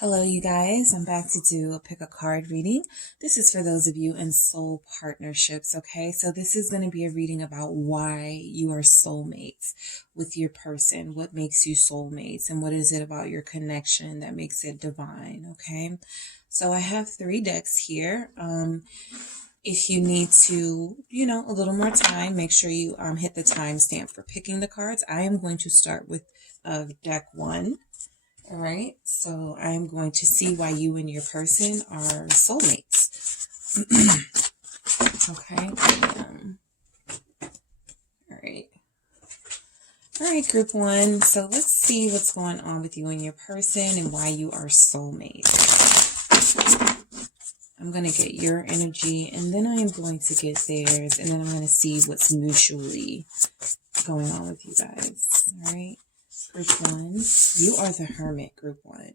Hello, you guys. I'm back to do a pick a card reading. This is for those of you in soul partnerships, okay? So this is going to be a reading about why you are soulmates with your person, what makes you soulmates, and what is it about your connection that makes it divine, okay? So I have 3 decks here. If you need to, a little more time, make sure you hit the timestamp for picking the cards. I am going to start with deck 1. All right, so I'm going to see why you and your person are soulmates. Okay. All right. All right, group 1. So let's see what's going on with you and your person and why you are soulmates. I'm going to get your energy, and then I am going to get theirs, and then I'm going to see what's mutually going on with you guys. All right. Group 1, you are the Hermit, group 1.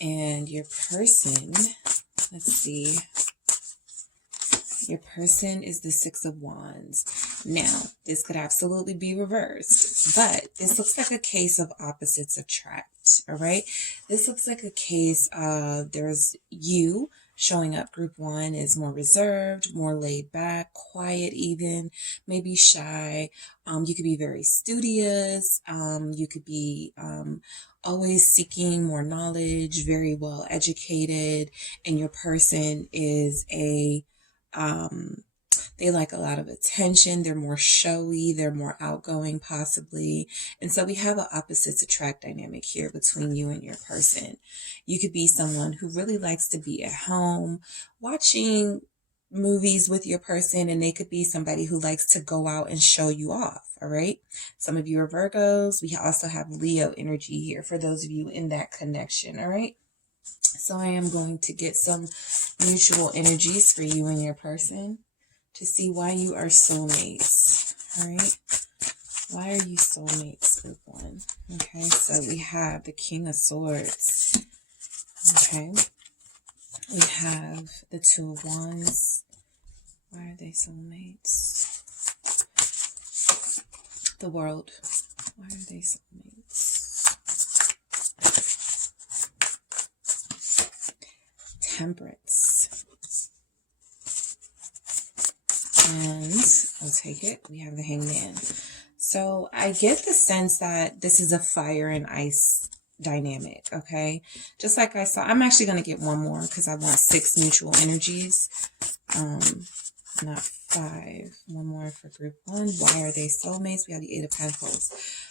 And your person, let's see, your person is the 6 of Wands. Now, this could absolutely be reversed, but this looks like a case of opposites attract, all right? This looks like a case of there's you showing up. Group 1 is more reserved, more laid back, quiet even, maybe shy. You could be very studious. You could be always seeking more knowledge, very well educated. And your person is they like a lot of attention. They're more showy. They're more outgoing, possibly. And so we have an opposites attract dynamic here between you and your person. You could be someone who really likes to be at home, watching movies with your person, and they could be somebody who likes to go out and show you off. All right. Some of you are Virgos. We also have Leo energy here for those of you in that connection. All right. So I am going to get some mutual energies for you and your person to see why you are soulmates. All right. Why are you soulmates, group 1? Okay. So we have the King of Swords. Okay. We have the 2 of Wands. Why are they soulmates? The World. Why are they soulmates? Temperance. And I'll take it. We have the Hangman. So I get the sense that this is a fire and ice dynamic, okay? Just like I saw, I'm actually going to get one more because I want 6 mutual energies. Not 5. One more for group 1. Why are they soulmates? We have the 8 of Pentacles.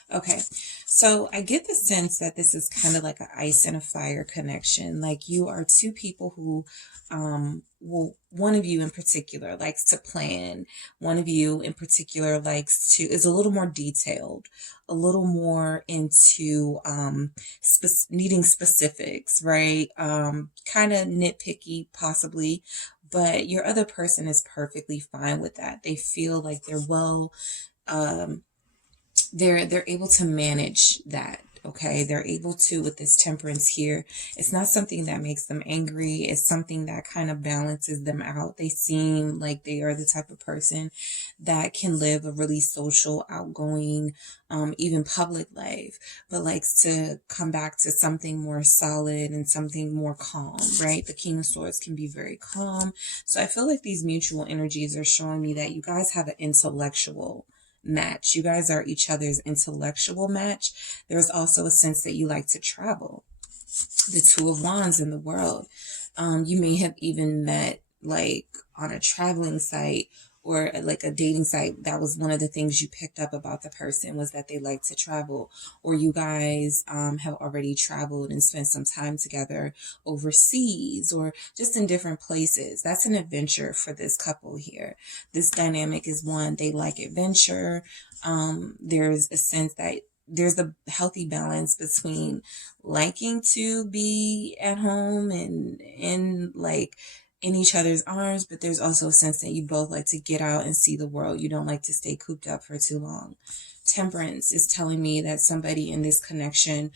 Okay, so I get the sense that this is kind of like an ice and a fire connection. Like you are 2 people who, one of you in particular likes to plan. One of you in particular is a little more detailed, a little more into needing specifics, right? Kind of nitpicky, possibly. But your other person is perfectly fine with that. They feel like they're they're able to manage that. Okay, they're able to with this temperance here. It's not something that makes them angry. It's something that kind of balances them out. They seem like they are the type of person that can live a really social, outgoing, even public life, but likes to come back to something more solid and something more calm, right? The King of Swords can be very calm. So I feel like these mutual energies are showing me that you guys have an intellectual match. You guys are each other's intellectual match. There's also a sense that you like to travel. The 2 of Wands in the World. You may have even met like on a traveling site or like a dating site. That was one of the things you picked up about the person, was that they like to travel, or you guys have already traveled and spent some time together overseas or just in different places. That's an adventure for this couple here. This dynamic is one, they like adventure. There's a sense that there's a healthy balance between liking to be at home and like in each other's arms, but there's also a sense that you both like to get out and see the world. You don't like to stay cooped up for too long. Temperance is telling me that somebody in this connection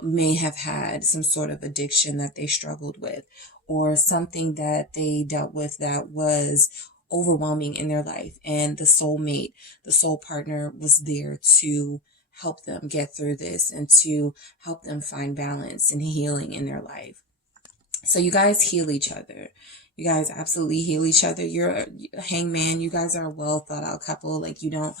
may have had some sort of addiction that they struggled with, or something that they dealt with that was overwhelming in their life, and the soulmate, the soul partner, was there to help them get through this and to help them find balance and healing in their life. So you guys heal each other. You guys absolutely heal each other. You're a hangman. You guys are a well thought out couple. Like, you don't,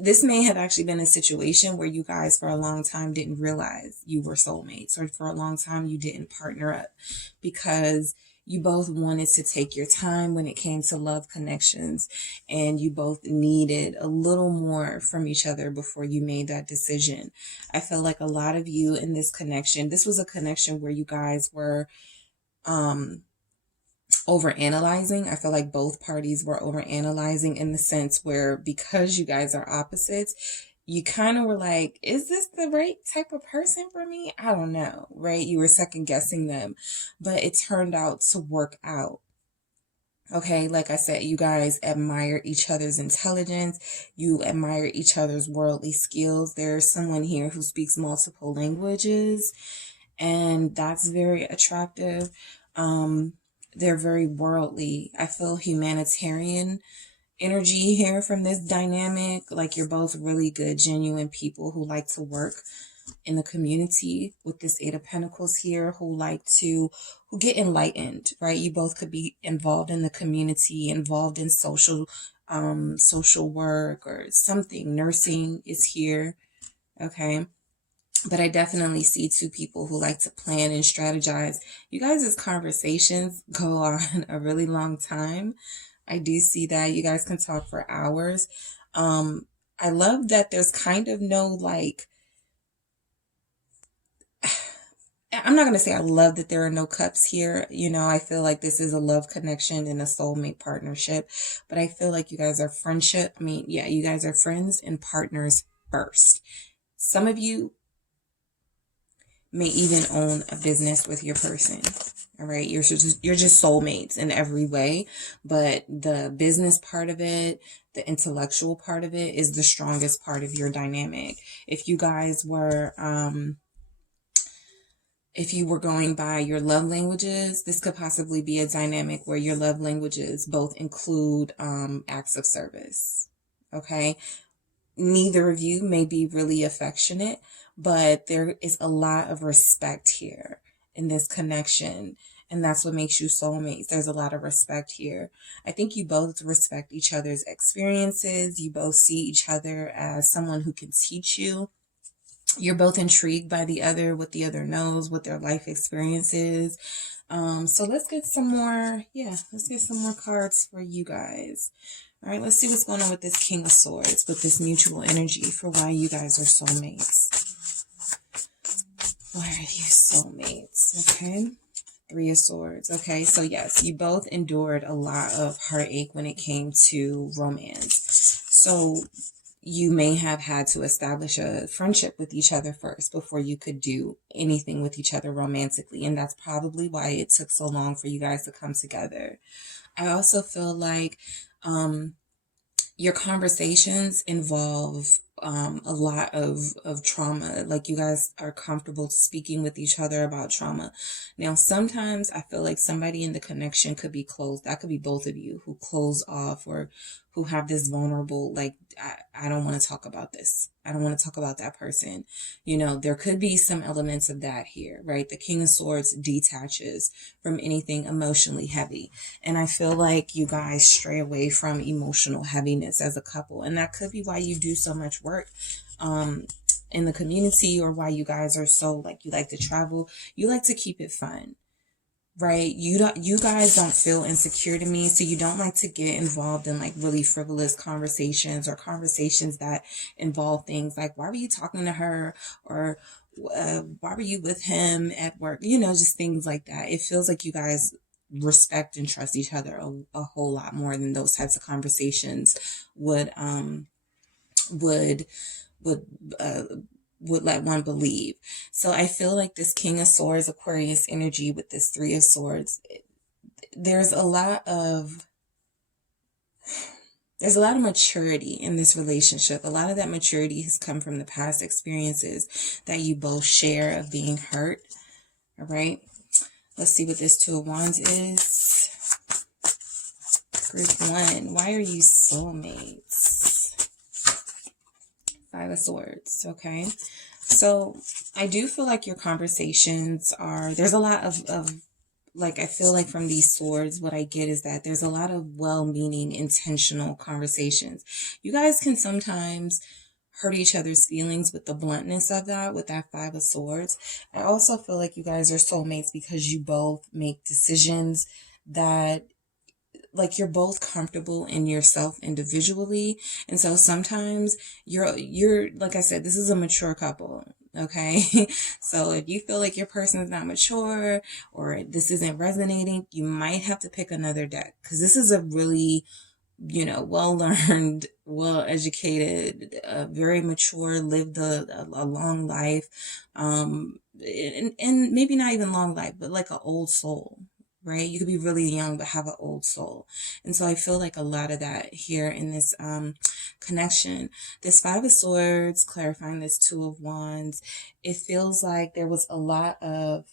this may have actually been a situation where you guys for a long time didn't realize you were soulmates, or for a long time you didn't partner up because you both wanted to take your time when it came to love connections, and you both needed a little more from each other before you made that decision. I feel like a lot of you in this connection, this was a connection where you guys were overanalyzing. I feel like both parties were overanalyzing in the sense where, because you guys are opposites, you kind of were like, is this the right type of person for me? I don't know, right? You were second guessing them, but it turned out to work out. Okay, like I said, you guys admire each other's intelligence. You admire each other's worldly skills. There's someone here who speaks multiple languages, and that's very attractive. They're very worldly. I feel humanitarian energy here from this dynamic. Like, you're both really good, genuine people who like to work in the community with this Eight of Pentacles here, who get enlightened, right? You both could be involved in the community, involved in social work or something. Nursing is here, okay? But I definitely see two people who like to plan and strategize. You guys' conversations go on a really long time. I do see that. You guys can talk for hours. I love that there's kind of no, like, I'm not going to say I love that there are no cups here. You know, I feel like this is a love connection and a soulmate partnership. But I feel like you guys are you guys are friends and partners first. Some of you may even own a business with your person. All right. You're just soulmates in every way, but the business part of it, the intellectual part of it is the strongest part of your dynamic. If you guys were, if you were going by your love languages, this could possibly be a dynamic where your love languages both include, acts of service. Okay. Neither of you may be really affectionate, but there is a lot of respect here in this connection. And that's what makes you soulmates. There's a lot of respect here. I think you both respect each other's experiences. You both see each other as someone who can teach you. You're both intrigued by the other, what the other knows, what their life experience is. So let's get some more, let's get some more cards for you guys. All right, let's see what's going on with this King of Swords, with this mutual energy for why you guys are soulmates. Why are you soulmates? Okay. Three of Swords. Okay, so yes, you both endured a lot of heartache when it came to romance. So you may have had to establish a friendship with each other first before you could do anything with each other romantically. And that's probably why it took so long for you guys to come together. I also feel like your conversations involve a lot of trauma. Like, you guys are comfortable speaking with each other about trauma. Now, sometimes I feel like somebody in the connection could be closed. That could be both of you who close off, or who have this vulnerable, like, I don't want to talk about this. I don't want to talk about that person. You know, there could be some elements of that here, right? The King of Swords detaches from anything emotionally heavy. And I feel like you guys stray away from emotional heaviness as a couple. And that could be why you do so much work in the community, or why you guys are so, like, you like to travel. You like to keep it fun. Right? You guys don't feel insecure to me, so you don't like to get involved in, like, really frivolous conversations, or conversations that involve things like, why were you talking to her? Or why were you with him at work? You know, just things like that. It feels like you guys respect and trust each other a whole lot more than those types of conversations would let one believe. So I feel like this King of Swords, Aquarius energy with this Three of Swords, there's a lot of maturity in this relationship. A lot of that maturity has come from the past experiences that you both share of being hurt. All right. Let's see what this Two of Wands is. Group 1. Why are you soulmates? Five of Swords, okay? So I do feel like your conversations are, there's a lot of like, I feel like from these swords, what I get is that there's a lot of well-meaning, intentional conversations. You guys can sometimes hurt each other's feelings with the bluntness of that, with that Five of Swords. I also feel like you guys are soulmates because you both make decisions that, like, you're both comfortable in yourself individually. And so sometimes you're like I said, this is a mature couple. Okay. So if you feel like your person is not mature or this isn't resonating, you might have to pick another deck, because this is a really, well-learned, well-educated, very mature, lived a long life, and maybe not even long life, but like an old soul, right? You could be really young, but have an old soul. And so I feel like a lot of that here in this connection. This Five of Swords, clarifying this Two of Wands, it feels like there was a lot of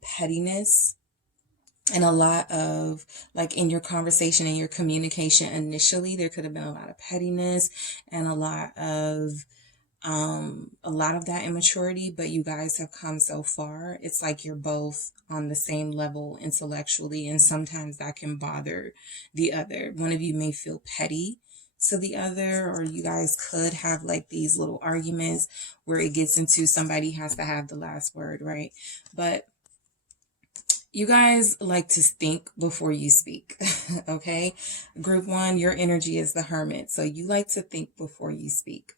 pettiness, and a lot of, like, in your conversation and your communication initially, there could have been a lot of pettiness and a lot of that immaturity, but you guys have come so far. It's like you're both on the same level intellectually, and sometimes that can bother the other. One of you may feel petty to the other, or you guys could have like these little arguments where it gets into somebody has to have the last word, right? But you guys like to think before you speak, okay? Group 1, your energy is the Hermit. So you like to think before you speak,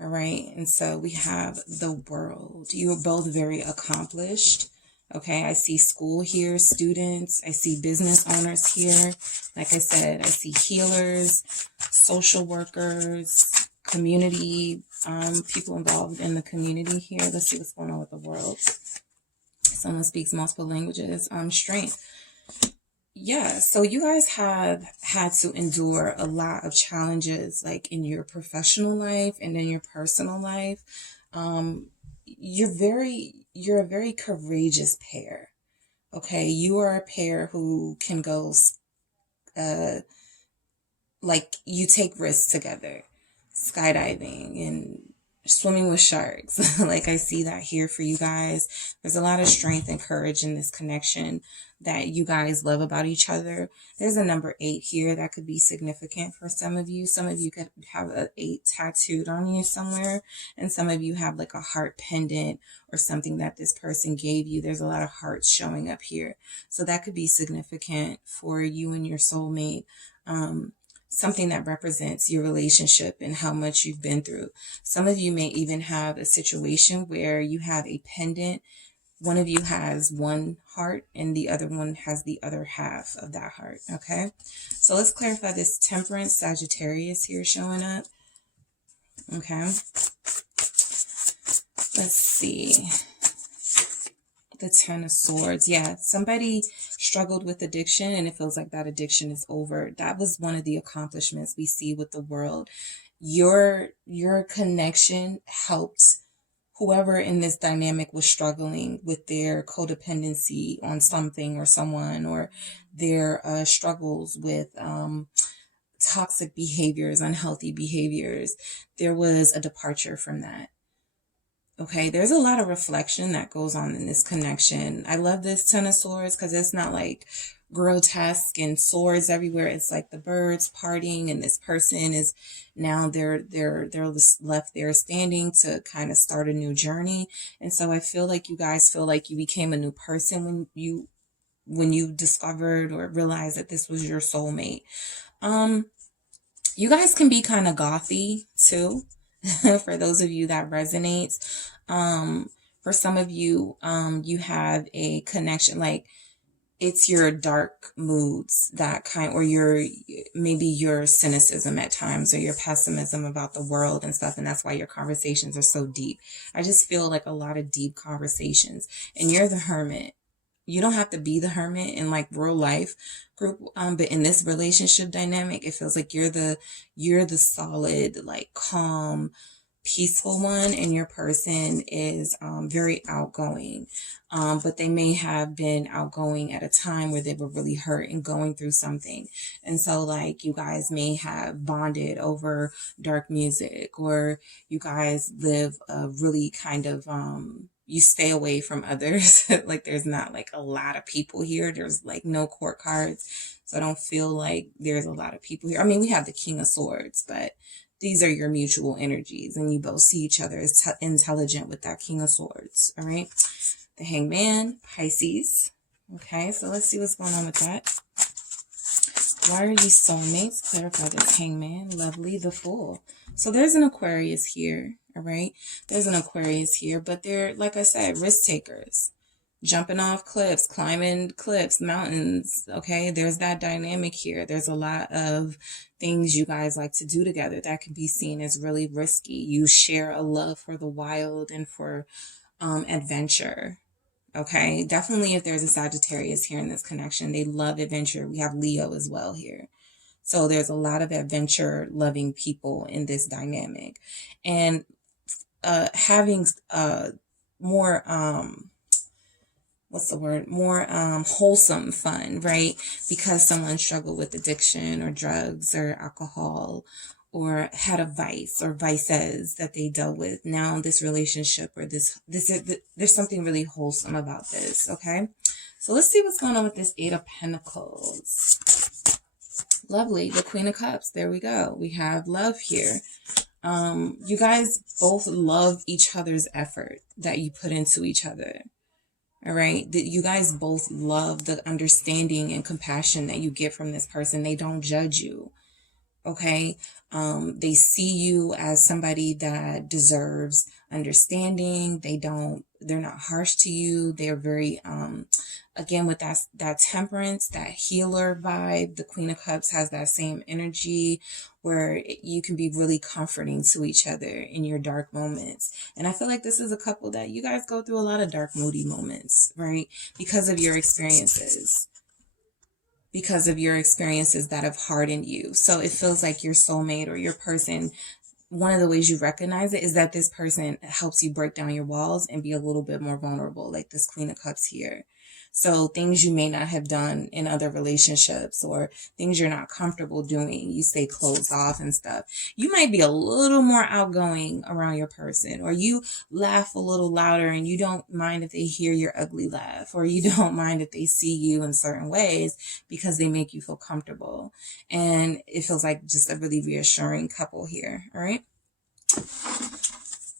all right? And so we have the World. You are both very accomplished, okay? I see school here, students. I see business owners here. Like I said, I see healers, social workers, community, people involved in the community here. Let's see what's going on with the World. Someone speaks multiple languages. Strength. Yeah, so you guys have had to endure a lot of challenges, like in your professional life and in your personal life. You're a very courageous pair. Okay, you are a pair who can go, like, you take risks together, skydiving and swimming with sharks. Like, I see that here for you guys. There's a lot of strength and courage in this connection that you guys love about each other. There's a number 8 here that could be significant for some of you. Some of you could have an 8 tattooed on you somewhere, and some of you have like a heart pendant or something that this person gave you. There's a lot of hearts showing up here. So that could be significant for you and your soulmate. Something that represents your relationship and how much you've been through. Some of you may even have a situation where you have a pendant. One of you has one heart and the other one has the other half of that heart. Okay. So let's clarify this Temperance, Sagittarius here showing up. Okay. Let's see. The Ten of Swords. Yeah, somebody struggled with addiction and it feels like that addiction is over. That was one of the accomplishments we see with the World. Your connection helped whoever in this dynamic was struggling with their codependency on something or someone, or their struggles with toxic behaviors, unhealthy behaviors. There was a departure from that. Okay, there's a lot of reflection that goes on in this connection. I love this Ten of Swords because it's not like grotesque and swords everywhere. It's like the birds parting, and this person is now they're left there standing to kind of start a new journey. And so I feel like you guys feel like you became a new person when you discovered or realized that this was your soulmate. You guys can be kind of gothy too. For those of you that resonates. For some of you, you have a connection, like it's your dark moods that kind, or maybe your cynicism at times, or your pessimism about the world and stuff. And that's why your conversations are so deep. I just feel like a lot of deep conversations, and you're the Hermit. You don't have to be the Hermit in like real life group. But in this relationship dynamic, it feels like you're the solid, like calm, peaceful one, and your person is very outgoing. But they may have been outgoing at a time where they were really hurt and going through something. And so like you guys may have bonded over dark music, or you guys live a really kind of, you stay away from others. Like there's not like a lot of people here. There's like no court cards. So I don't feel like there's a lot of people here. I mean, we have the King of Swords, but these are your mutual energies, and you both see each other as intelligent with that King of Swords. All right. The Hangman, Pisces. Okay, so let's see what's going on with that. Why are you soulmates? Clarify this, Hangman. Lovely, the Fool. So there's an Aquarius here. All right. There's an Aquarius here, but they're, like I said, risk takers. Jumping off cliffs, climbing cliffs, mountains. Okay, there's that dynamic here. There's a lot of things you guys like to do together that can be seen as really risky. You share a love for the wild and for adventure. Okay, definitely if there's a Sagittarius here in this connection, they love adventure. We have Leo as well here. So there's a lot of adventure loving people in this dynamic. And having more what's the word? More wholesome fun, right? Because someone struggled with addiction or drugs or alcohol, or had a vice or vices that they dealt with. Now this relationship or there's something really wholesome about this, okay? So let's see what's going on with this Eight of Pentacles. Lovely, the Queen of Cups. There we go. We have love here. You guys both love each other's effort that you put into each other. All right. You guys both love the understanding and compassion that you get from this person. They don't judge you. Okay. They see you as somebody that deserves understanding. They're not harsh to you. They're very, again, with that temperance, that healer vibe. The Queen of Cups has that same energy where you can be really comforting to each other in your dark moments. And I feel like this is a couple that you guys go through a lot of dark, moody moments, right? Because of your experiences. Because of your experiences that have hardened you. So it feels like your soulmate or your person, one of the ways you recognize it is that this person helps you break down your walls and be a little bit more vulnerable, like this Queen of Cups here. So things you may not have done in other relationships, or things you're not comfortable doing, you stay closed off and stuff. You might be a little more outgoing around your person, or you laugh a little louder and you don't mind if they hear your ugly laugh, or you don't mind if they see you in certain ways because they make you feel comfortable. And it feels like just a really reassuring couple here. All right.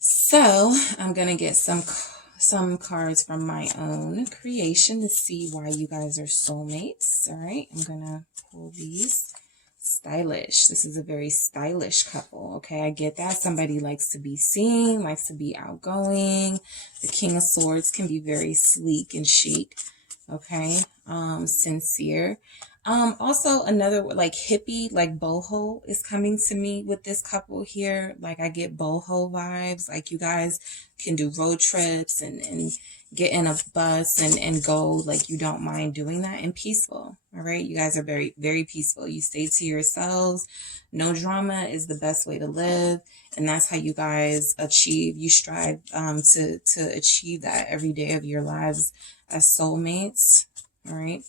So I'm going to get some cards from my own creation to see why you guys are soulmates. All right, I'm gonna pull these. Stylish. This is a very stylish couple. Okay, I get that. Somebody likes to be seen, likes to be outgoing. The King of Swords can be very sleek and chic. Okay, sincere. Also another like hippie, like boho is coming to me with this couple here. Like I get boho vibes. Like you guys can do road trips and get in a bus and go, like you don't mind doing that, and peaceful. All right. You guys are very, very peaceful. You stay to yourselves. No drama is the best way to live. And that's how you guys you strive to achieve that every day of your lives as soulmates. All right.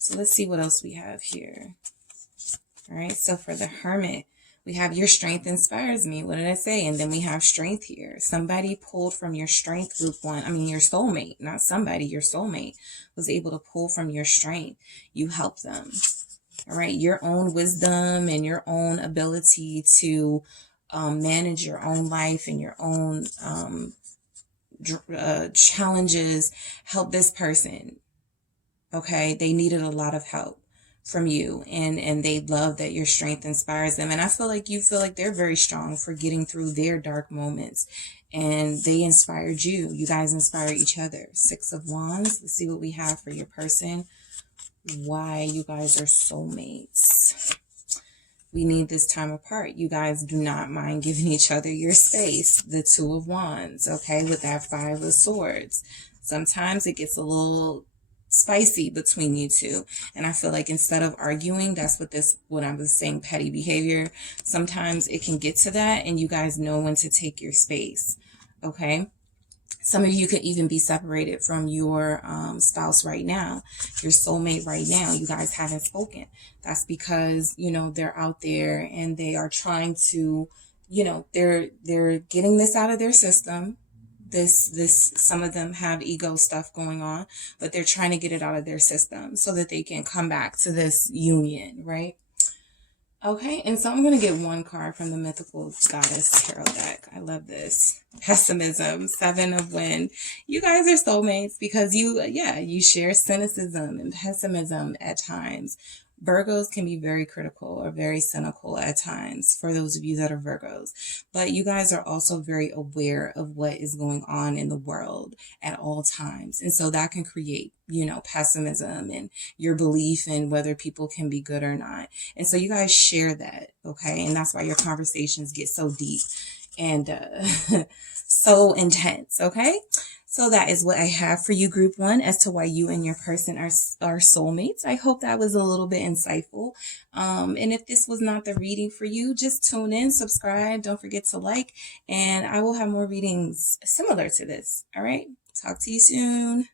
So let's see what else we have here. All right. So for the Hermit, we have your strength inspires me. What did I say? And then we have strength here. Somebody pulled from your strength group one. I mean, your soulmate, not somebody, your soulmate was able to pull from your strength. You help them. All right. Your own wisdom and your own ability to manage your own life and your own challenges help this person. Okay, they needed a lot of help from you, and they love that your strength inspires them. And I feel like you feel like they're very strong for getting through their dark moments, and they inspired you. You guys inspire each other. Six of Wands. Let's see what we have for your person. Why you guys are soulmates. We need this time apart. You guys do not mind giving each other your space. The Two of Wands, okay, with that Five of Swords. Sometimes it gets a little spicy between you two. And I feel like instead of arguing, that's what I was saying, petty behavior. Sometimes it can get to that, and you guys know when to take your space. Okay. Some of you could even be separated from your spouse right now, your soulmate right now. You guys haven't spoken. That's because, you know, they're out there and they are trying to, you know, they're getting this out of their system. Some of them have ego stuff going on, but they're trying to get it out of their system so that they can come back to this union, right? Okay, and so I'm going to get one card from the Mythical Goddess Tarot deck. I love this. Pessimism, 7 of Wind. You guys are soulmates because you share cynicism and pessimism at times. Virgos can be very critical or very cynical at times for those of you that are Virgos. But you guys are also very aware of what is going on in the world at all times. And so that can create, you know, pessimism and your belief in whether people can be good or not. And so you guys share that, okay? And that's why your conversations get so deep and so intense, okay? So that is what I have for you, Group 1, as to why you and your person are soulmates. I hope that was a little bit insightful. And if this was not the reading for you, just tune in, subscribe, don't forget to like, and I will have more readings similar to this. All right, talk to you soon.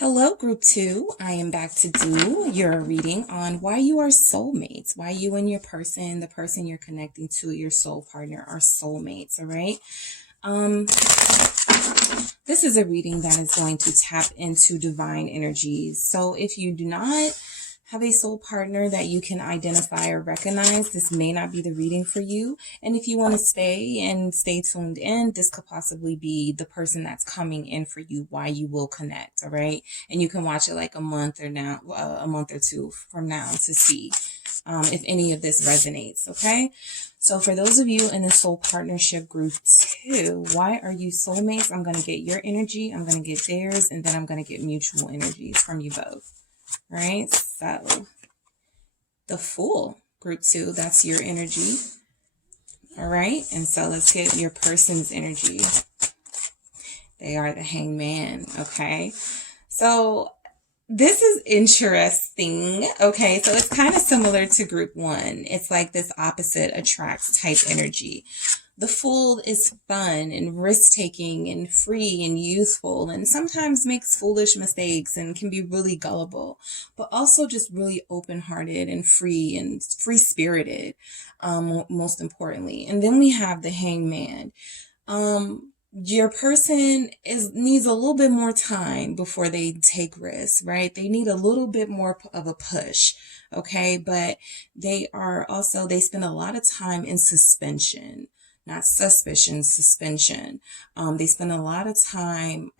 Hello, Group 2. I am back to do your reading on why you are soulmates, why you and your person, the person you're connecting to, your soul partner, are soulmates, all right? This is a reading that is going to tap into divine energies. So if you do not have a soul partner that you can identify or recognize, this may not be the reading for you. And if you want to stay tuned in, this could possibly be the person that's coming in for you, why you will connect, all right? And you can watch it like a month or two from now to see if any of this resonates, okay? So for those of you in the soul partnership Group 2, why are you soulmates? I'm going to get your energy, I'm going to get theirs, and then I'm going to get mutual energies from you both. All right, so the Fool, Group 2, that's your energy. All right, and so let's get your person's energy. They are the Hangman, okay? So this is interesting, okay? So it's kind of similar to Group 1. It's like this opposite attracts type energy. The Fool is fun and risk-taking and free and youthful and sometimes makes foolish mistakes and can be really gullible, but also just really open-hearted and free-spirited, most importantly. And then we have the Hangman. Your person needs a little bit more time before they take risks, right? They need a little bit more of a push, okay? But they spend a lot of time in suspension. Not suspicion, suspension. They spend a lot of time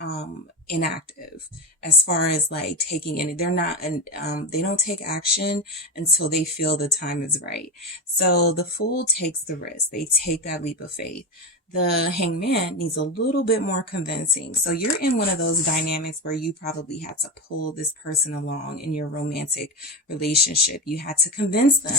inactive as far as like taking any. They don't take action until they feel the time is right. So the Fool takes the risk. They take that leap of faith. The Hangman needs a little bit more convincing. So you're in one of those dynamics where you probably had to pull this person along in your romantic relationship. You had to convince them,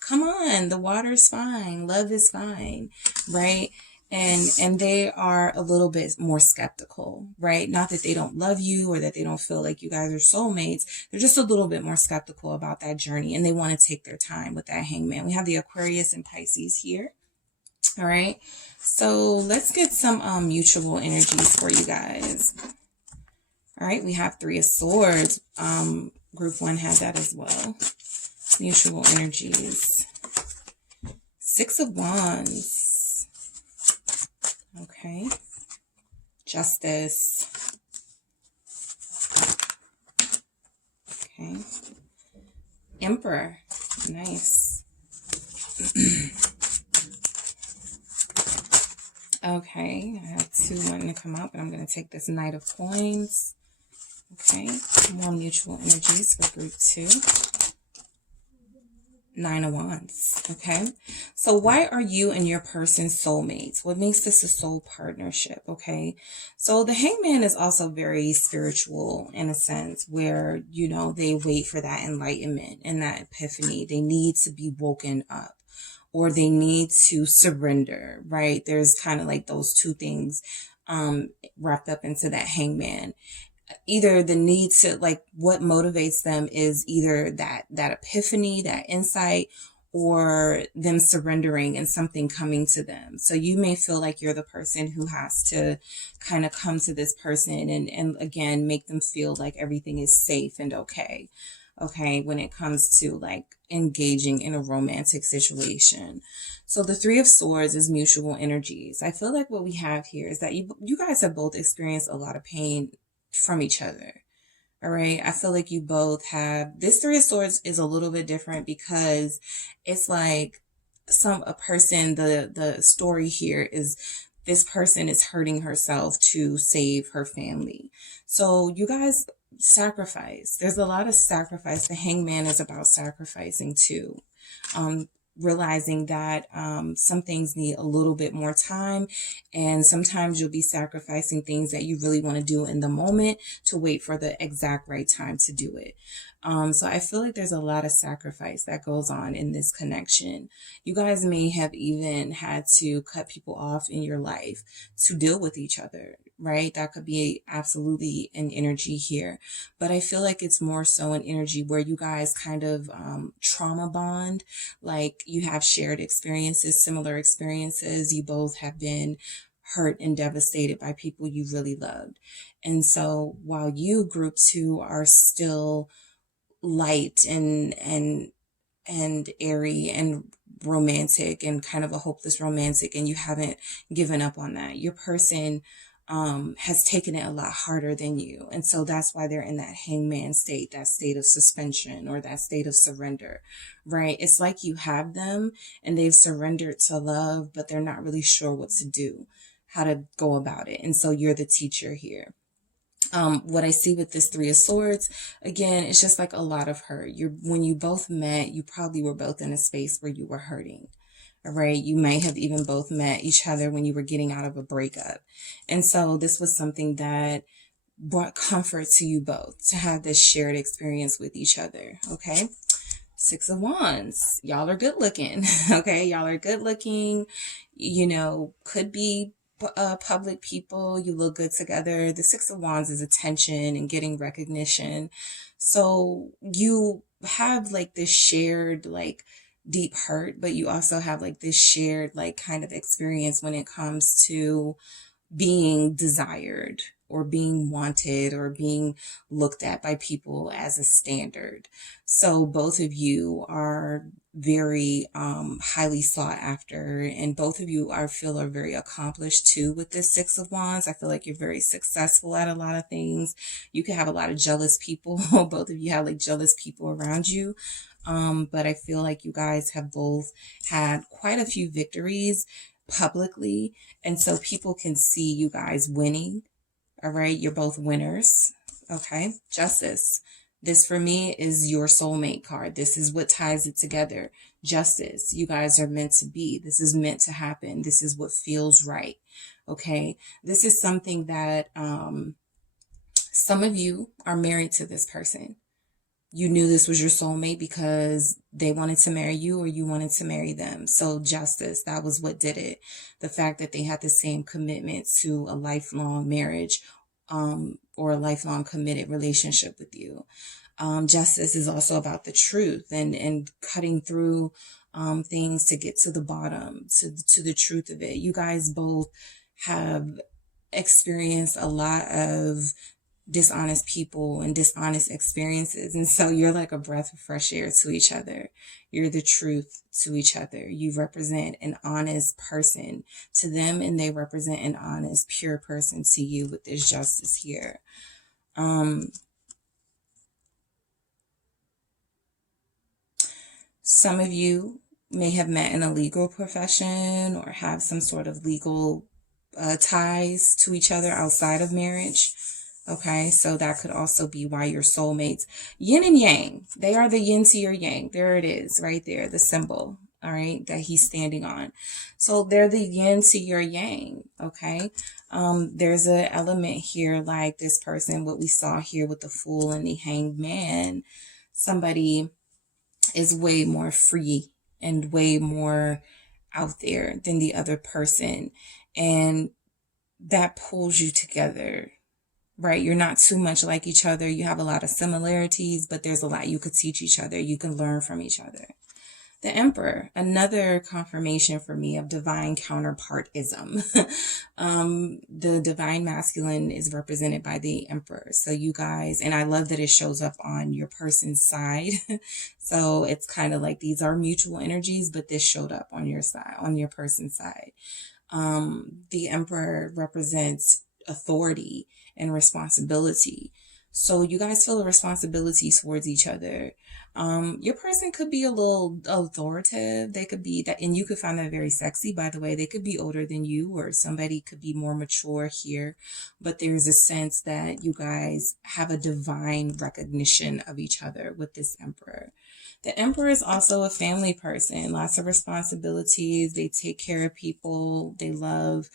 come on, the water's fine, love is fine, right? And they are a little bit more skeptical, right? Not that they don't love you or that they don't feel like you guys are soulmates. They're just a little bit more skeptical about that journey, and they want to take their time with that Hangman. We have the Aquarius and Pisces here. All right, so let's get some mutual energies for you guys. All right, we have 3 of Swords. Group 1 had that as well. Mutual energies. 6 of Wands. Okay. Justice. Okay. Emperor. Nice. Okay, I have 2 wanting to come up, and I'm going to take this Knight of Coins. Okay, more mutual energies for Group 2. Nine of Wands. Okay. So why are you and your person soulmates? What makes this a soul partnership? Okay. So the Hangman is also very spiritual in a sense where, you know, they wait for that enlightenment and that epiphany. They need to be woken up or they need to surrender, right? There's kind of like those two things wrapped up into that Hangman. Either the need to, like, what motivates them is either that epiphany, that insight, or them surrendering and something coming to them. So you may feel like you're the person who has to kind of come to this person and again make them feel like everything is safe and okay when it comes to like engaging in a romantic situation. So the Three of Swords is mutual energies. I feel like what we have here is that you guys have both experienced a lot of pain from each other. All right. I feel like you both have this. Three of Swords is a little bit different because it's like a person, the story here is this person is hurting herself to save her family. So you guys sacrifice. There's a lot of sacrifice. The Hangman is about sacrificing too. Realizing that some things need a little bit more time, and sometimes you'll be sacrificing things that you really want to do in the moment to wait for the exact right time to do it. So I feel like there's a lot of sacrifice that goes on in this connection. You guys may have even had to cut people off in your life to deal with each other, right? That could be absolutely an energy here. But I feel like it's more so an energy where you guys kind of trauma bond, like you have shared experiences, similar experiences. You both have been hurt and devastated by people you really loved. And so while you group two are still light and airy and romantic and kind of a hopeless romantic, and you haven't given up on that, your person has taken it a lot harder than you. And so that's why they're in that Hangman state, that state of suspension or that state of surrender, right? It's like you have them and they've surrendered to love, but they're not really sure what to do, how to go about it. And so you're the teacher here. What I see with this Three of Swords, again, it's just like a lot of hurt. When you both met, you probably were both in a space where you were hurting. All right. You may have even both met each other when you were getting out of a breakup. And so this was something that brought comfort to you both to have this shared experience with each other. Okay. Six of Wands. Y'all are good looking. Okay. Y'all are good looking, you know, could be public people. You look good together. The Six of Wands is attention and getting recognition. So you have like this shared like deep hurt, but you also have like this shared like kind of experience when it comes to being desired or being wanted or being looked at by people as a standard. So both of you are very highly sought after, and both of you are very accomplished too with this Six of Wands. I feel like you're very successful at a lot of things. You can have a lot of jealous people. Both of you have like jealous people around you. But I feel like you guys have both had quite a few victories publicly, and so people can see you guys winning. All right, you're both winners. Okay, Justice. This for me is your soulmate card. This is what ties it together. Justice. You guys are meant to be. This is meant to happen. This is what feels right. Okay, this is something that some of you are married to this person. You knew this was your soulmate because they wanted to marry you or you wanted to marry them. So Justice, that was what did it. The fact that they had the same commitment to a lifelong marriage or a lifelong committed relationship with you. Justice is also about the truth and cutting through things to get to the bottom, to the truth of it. You guys both have experienced a lot of dishonest people and dishonest experiences, and so you're like a breath of fresh air to each other. You're the truth to each other. You represent an honest person to them, and they represent an honest, pure person to you with this Justice here. Some of you may have met in a legal profession or have some sort of legal ties to each other outside of marriage. Okay, so that could also be why you're soulmates. Yin and yang, they are the yin to your yang. There it is, right there, the symbol, all right, that he's standing on. So they're the yin to your yang, okay? There's an element here like this person, what we saw here with the Fool and the Hanged Man. Somebody is way more free and way more out there than the other person. And that pulls you together, right? You're not too much like each other. You have a lot of similarities, but there's a lot you could teach each other. You can learn from each other. The Emperor, another confirmation for me of divine counterpartism. The divine masculine is represented by the Emperor. So you guys, and I love that it shows up on your person's side. So it's kind of like these are mutual energies, but this showed up on your side, on your person's side. The Emperor represents authority and responsibility. So you guys feel a responsibility towards each other. Your person could be a little authoritative. They could be that, and you could find that very sexy, by the way. They could be older than you, or somebody could be more mature here. But there's a sense that you guys have a divine recognition of each other with this Emperor. The Emperor is also a family person, lots of responsibilities. They take care of people. They love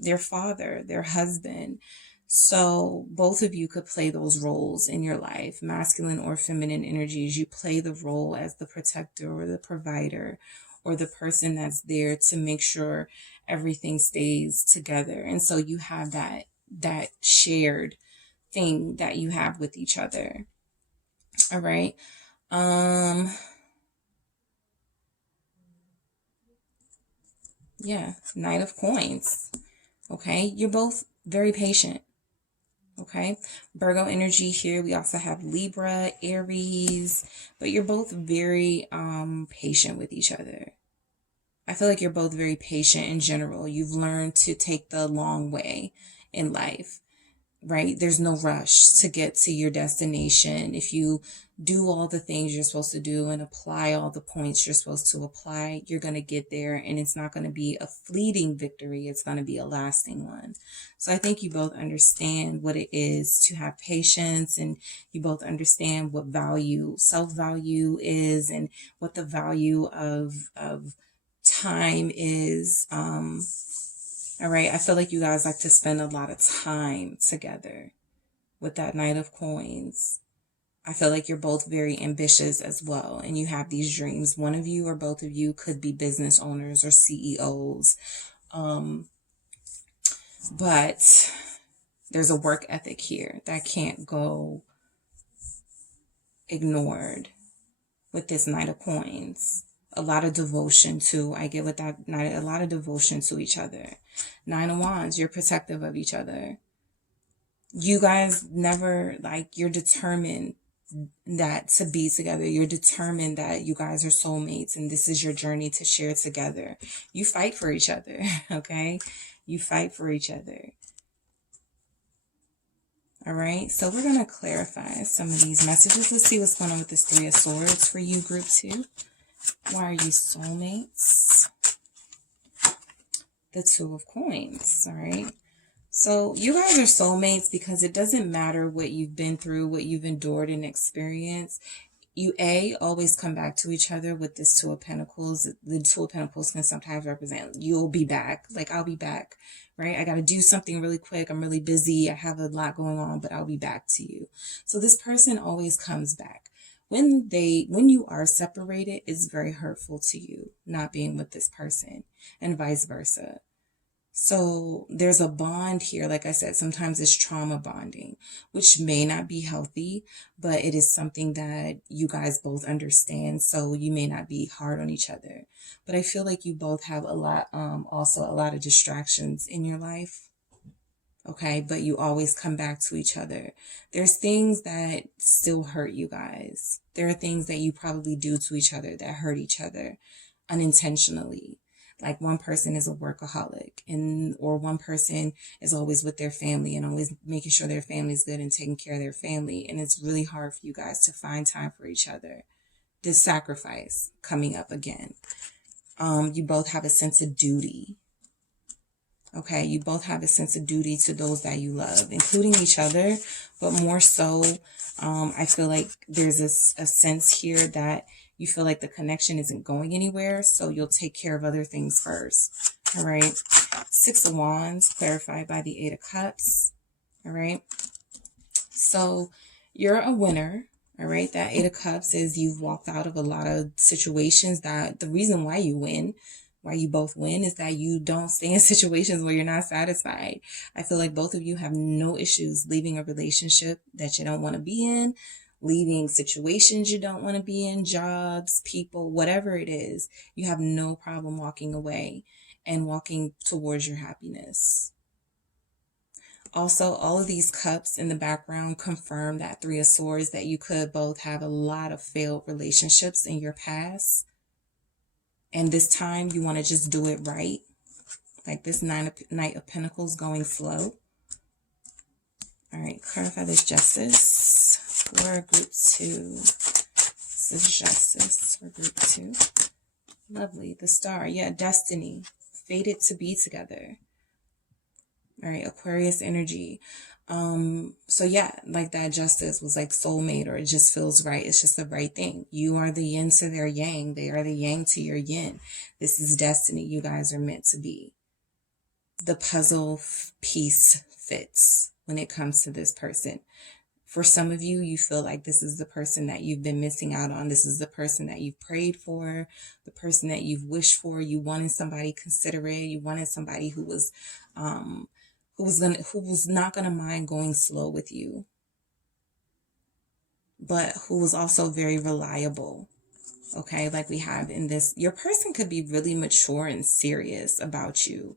their father, their husband. So both of you could play those roles in your life, masculine or feminine energies. You play the role as the protector or the provider or the person that's there to make sure everything stays together. And so you have that shared thing that you have with each other. All right. Yeah, Knight of Coins. Okay, you're both very patient. Okay, Virgo energy here. We also have Libra, Aries, but you're both very patient with each other. I feel like you're both very patient in general. You've learned to take the long way in life, right? There's no rush to get to your destination. If you do all the things you're supposed to do and apply all the points you're supposed to apply, you're going to get there, and it's not going to be a fleeting victory. It's going to be a lasting one. So I think you both understand what it is to have patience, and you both understand what value, self-value is, and what the value of time is. All right, I feel like you guys like to spend a lot of time together with that Knight of Coins. I feel like you're both very ambitious as well, and you have these dreams. One of you or both of you could be business owners or CEOs. But there's a work ethic here that can't go ignored with this Knight of Coins. A lot of devotion too. I get with that Knight, a lot of devotion to each other. Nine of Wands, you're protective of each other. You guys never, like, you're determined that to be together. You're determined that you guys are soulmates and this is your journey to share together. You fight for each other, okay? You fight for each other. All right, so we're going to clarify some of these messages. Let's see what's going on with this Three of Swords for you, Group 2. Why are you soulmates? The Two of Coins, all right? So you guys are soulmates because it doesn't matter what you've been through, what you've endured and experienced. You, always come back to each other with this Two of Pentacles. The Two of Pentacles can sometimes represent you'll be back. Like, I'll be back, right? I got to do something really quick. I'm really busy. I have a lot going on, but I'll be back to you. So this person always comes back. When you are separated, it's very hurtful to you not being with this person, and vice versa. So there's a bond here. Like I said, sometimes it's trauma bonding, which may not be healthy, but it is something that you guys both understand. So you may not be hard on each other, but I feel like you both have also a lot of distractions in your life. Okay, but you always come back to each other. There's things that still hurt you guys. There are things that you probably do to each other that hurt each other unintentionally. Like, one person is a workaholic, or one person is always with their family and always making sure their family is good and taking care of their family. And it's really hard for you guys to find time for each other. This sacrifice coming up again. You both have a sense of duty. Okay, you both have a sense of duty to those that you love, including each other, but more so, I feel like there's a sense here that you feel like the connection isn't going anywhere, so you'll take care of other things first. All right, Six of Wands, clarified by the Eight of Cups. All right, so you're a winner. All right, that Eight of Cups is you've walked out of a lot of situations that the reason why you win, why you both win, is that you don't stay in situations where you're not satisfied. I feel like both of you have no issues leaving a relationship that you don't want to be in, leaving situations you don't want to be in, jobs, people, whatever it is. You have no problem walking away and walking towards your happiness. Also, all of these cups in the background confirm that Three of Swords, that you could both have a lot of failed relationships in your past. And this time you want to just do it right. Like this Knight of Pentacles going slow. All right, clarify this Justice for group 2. This is Justice for group 2. Lovely. The Star. Yeah, destiny. Fated to be together. All right, Aquarius energy. So yeah, like that Justice was like soulmate, or it just feels right. It's just the right thing. You are the yin to their yang. They are the yang to your yin. This is destiny. You guys are meant to be. The puzzle piece fits when it comes to this person. For some of you, you feel like this is the person that you've been missing out on. This is the person that you've prayed for, the person that you've wished for. You wanted somebody considerate. You wanted somebody who was not gonna mind going slow with you, but who was also very reliable. Okay, like we have in this, your person could be really mature and serious about you.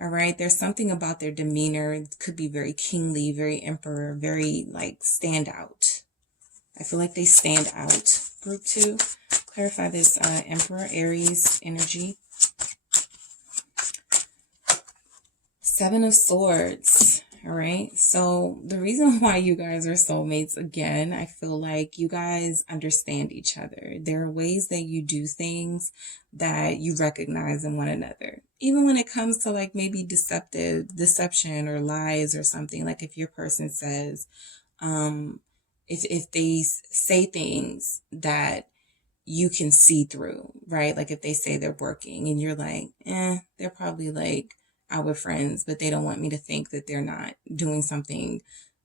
All right, there's something about their demeanor. It could be very kingly, very emperor, very like stand out. I feel like they stand out. Group 2, clarify this Emperor, Aries energy. Seven of Swords. All right, so the reason why you guys are soulmates, again, I feel like you guys understand each other. There are ways that you do things that you recognize in one another. Even when it comes to like maybe deception or lies or something, like if your person says, if they say things that you can see through, right? Like if they say they're working and you're like, they're probably like out with friends, but they don't want me to think that they're not doing something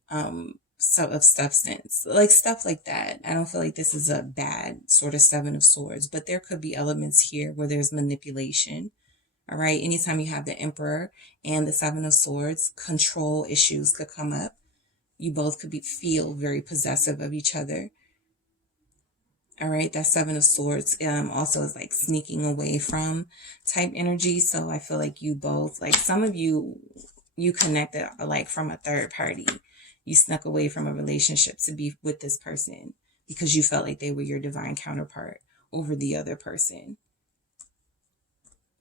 of substance, like stuff like that. I don't feel like this is a bad sort of Seven of Swords, but there could be elements here where there's manipulation. All right, anytime you have the Emperor and the Seven of Swords, control issues could come up. You both could feel very possessive of each other. All right, that Seven of Swords also is like sneaking away from type energy. So I feel like you both, like some of you connected like from a third party. You snuck away from a relationship to be with this person because you felt like they were your divine counterpart over the other person.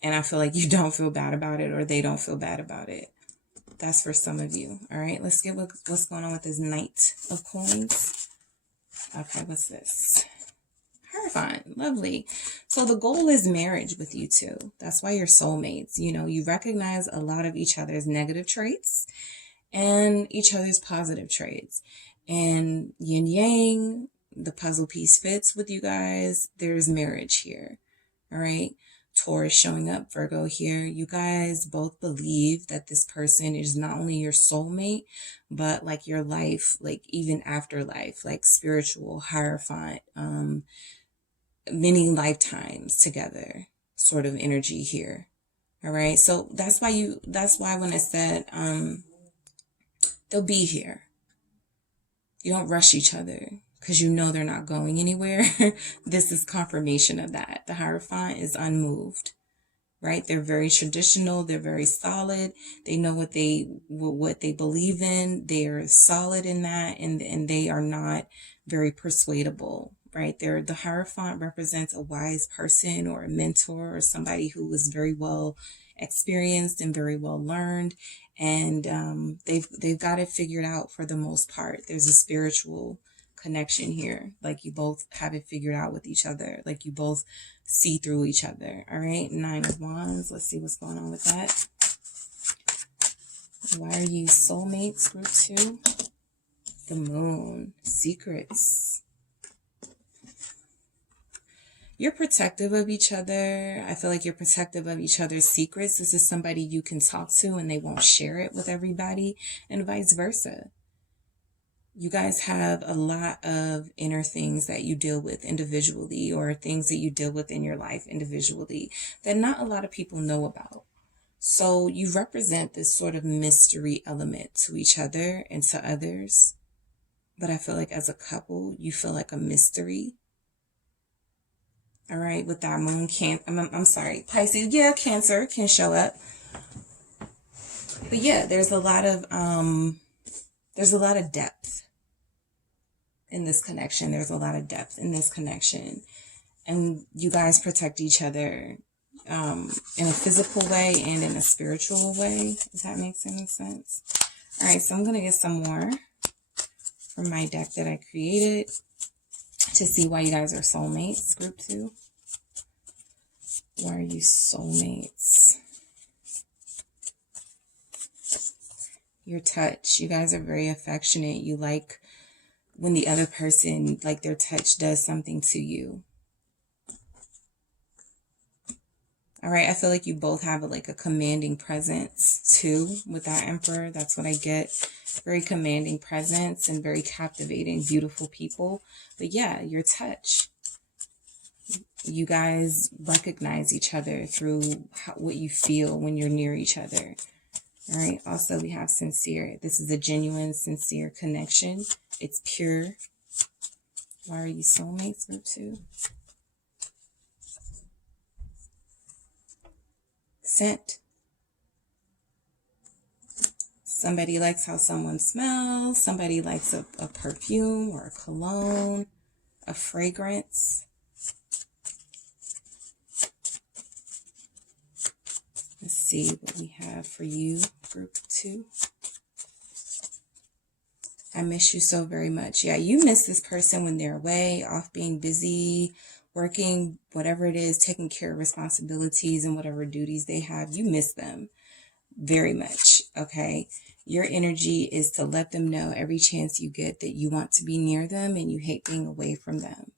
And I feel like you don't feel bad about it, or they don't feel bad about it. That's for some of you. All right, let's get what's going on with this Knight of Coins. Okay, what's this? Hierophant. Lovely. So the goal is marriage with you two. That's why you're soulmates. You know, you recognize a lot of each other's negative traits and each other's positive traits. And yin yang, the puzzle piece fits with you guys. There's marriage here. All right. Taurus showing up, Virgo here. You guys both believe that this person is not only your soulmate, but like your life, like even afterlife, like spiritual, Hierophant, many lifetimes together sort of energy here. All right. So that's why when I said, they'll be here. You don't rush each other because you know they're not going anywhere. This is confirmation of that. The Hierophant is unmoved, right? They're very traditional. They're very solid. They know what they believe in. They are solid in that, and they are not very persuadable, right? The Hierophant represents a wise person or a mentor or somebody who is very well experienced and very well learned. And they've got it figured out for the most part. There's a spiritual connection here. Like you both have it figured out with each other. Like you both see through each other. All right. 9 of Wands. Let's see what's going on with that. Why are you soulmates, group 2? The moon. Secrets. You're protective of each other. I feel like you're protective of each other's secrets. This is somebody you can talk to and they won't share it with everybody, and vice versa. You guys have a lot of inner things that you deal with individually, or things that you deal with in your life individually that not a lot of people know about. So you represent this sort of mystery element to each other and to others. But I feel like as a couple, you feel like a mystery. All right, with that moon, I'm sorry, Pisces. Yeah, Cancer can show up. But yeah, there's a lot of depth in this connection. There's a lot of depth in this connection. And you guys protect each other in a physical way and in a spiritual way, if that makes any sense. All right, so I'm going to get some more from my deck that I created to see why you guys are soulmates, group 2. Why are you soulmates? Your touch. You guys are very affectionate. You like when the other person, like their touch does something to you. All right, I feel like you both have like a commanding presence too with that Emperor. That's what I get. Very commanding presence and very captivating, beautiful people. But yeah, your touch. You guys recognize each other through what you feel when you're near each other. All right, also we have sincere. This is a genuine, sincere connection. It's pure. Why are you soulmates, group 2? Scent. Somebody likes how someone smells. Somebody likes a perfume or a cologne, a fragrance. Let's see what we have for you, group 2. I miss you so very much. Yeah, you miss this person when they're away, off being busy, working, whatever it is, taking care of responsibilities and whatever duties they have. You miss them very much, okay? Your energy is to let them know every chance you get that you want to be near them and you hate being away from them.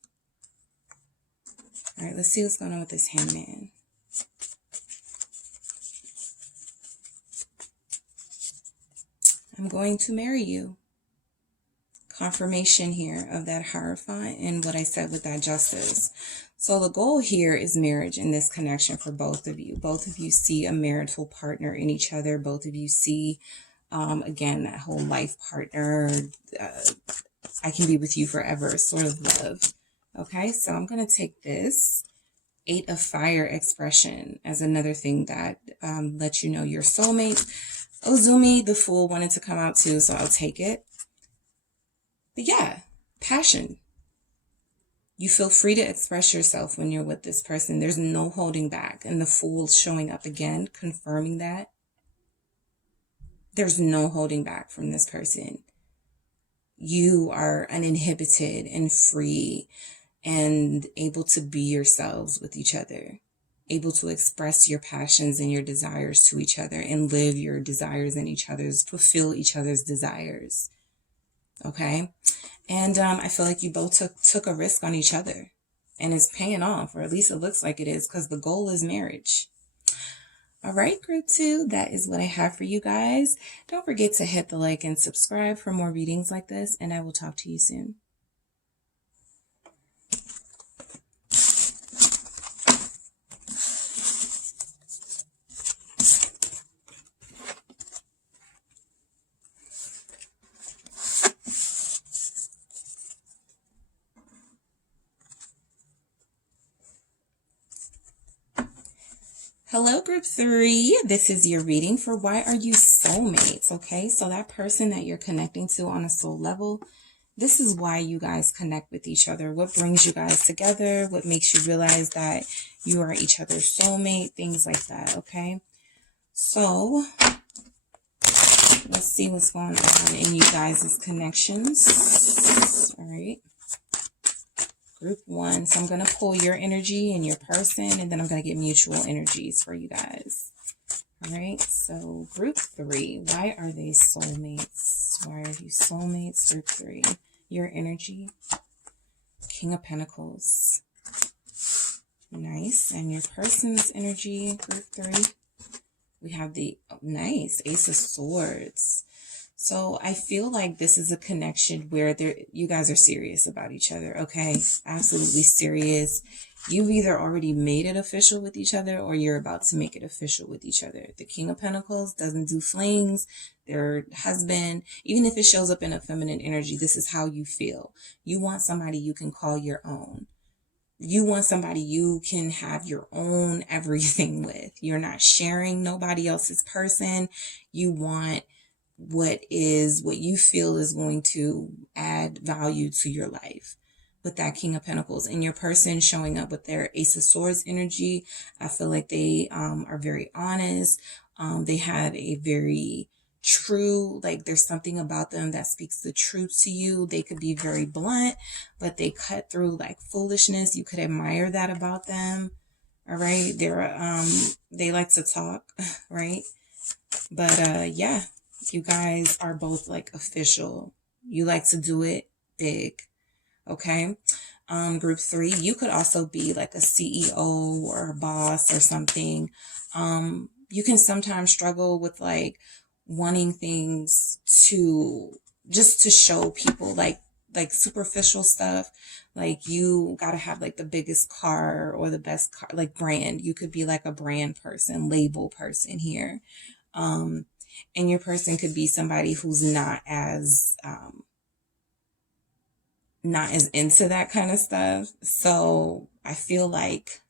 All right, let's see what's going on with this Hangman. I'm going to marry you. Confirmation here of that Hierophant and what I said with that Justice. So the goal here is marriage in this connection for both of you. Both of you see a marital partner in each other. Both of you see, again, that whole life partner. I can be with you forever sort of love. Okay, so I'm going to take this 8 of Fire expression as another thing that lets you know your soulmate. Ozumi, the Fool, wanted to come out too, so I'll take it. But yeah, passion. You feel free to express yourself when you're with this person. There's no holding back. And the Fool showing up again, confirming that. There's no holding back from this person. You are uninhibited and free and able to be yourselves with each other. Able to express your passions and your desires to each other and live your desires in each other's, fulfill each other's desires. Okay? And I feel like you both took a risk on each other. And it's paying off, or at least it looks like it is, because the goal is marriage. All right, group 2, that is what I have for you guys. Don't forget to hit the like and subscribe for more readings like this, and I will talk to you soon. Hello, group 3. This is your reading for why are you soulmates, okay? So that person that you're connecting to on a soul level, this is why you guys connect with each other. What brings you guys together? What makes you realize that you are each other's soulmate? Things like that, okay? So let's see what's going on in you guys' connections. All right. Group 1. So I'm going to pull your energy and your person, and then I'm going to get mutual energies for you guys. All right, so group 3, why are they soulmates? Why are you soulmates, group 3? Your energy, King of Pentacles. Nice. And your person's energy, group 3. We have the nice Ace of Swords. So I feel like this is a connection where you guys are serious about each other, okay? Absolutely serious. You've either already made it official with each other or you're about to make it official with each other. The King of Pentacles doesn't do flings. Their husband, even if it shows up in a feminine energy, this is how you feel. You want somebody you can call your own. You want somebody you can have your own everything with. You're not sharing nobody else's person. You want what you feel is going to add value to your life with that King of Pentacles. And your person showing up with their Ace of Swords energy, I feel like they are very honest. They have a very true, like there's something about them that speaks the truth to you. They could be very blunt, but they cut through like foolishness. You could admire that about them. All right. They like to talk, right? But yeah, you guys are both like official. You like to do it big. Okay. Group 3, you could also be like a CEO or a boss or something. You can sometimes struggle with like wanting things to just to show people like superficial stuff. Like you got to have like the biggest car or the best car, like brand. You could be like a brand person, label person here. And your person could be somebody who's not as into that kind of stuff. So I feel like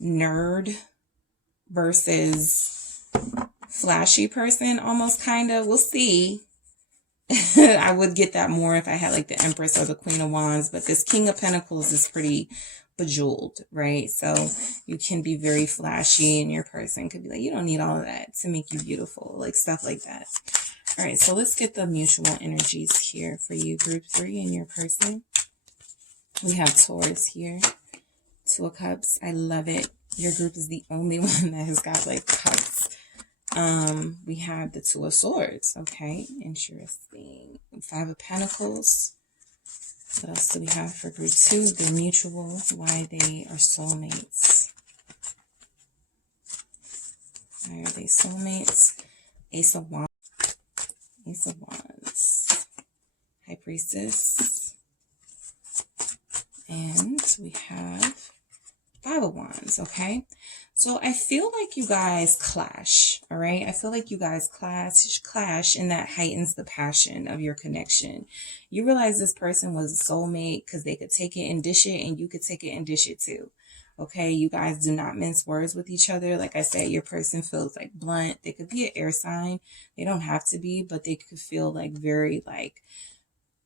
nerd versus flashy person, almost kind of. We'll see. I would get that more if I had like the Empress or the Queen of Wands, but this King of Pentacles is pretty bejeweled, right? So you can be very flashy and your person could be like, you don't need all of that to make you beautiful, like stuff like that. All right, so let's get the mutual energies here for you, group 3, and your person. We have Taurus here, 2 of Cups. I love it. Your group is the only one that has got like cups. We have the 2 of Swords. Okay, interesting. 5 of Pentacles. What else do we have for group 2? The mutual, why they are soulmates. Why are they soulmates? Ace of Wands. Ace of Wands. High Priestess. And we have 5 of Wands, okay? So I feel like you guys clash, all right? I feel like you guys clash, and that heightens the passion of your connection. You realize this person was a soulmate because they could take it and dish it, and you could take it and dish it too. Okay, you guys do not mince words with each other. Like I said, your person feels like blunt. They could be an air sign. They don't have to be, but they could feel like very like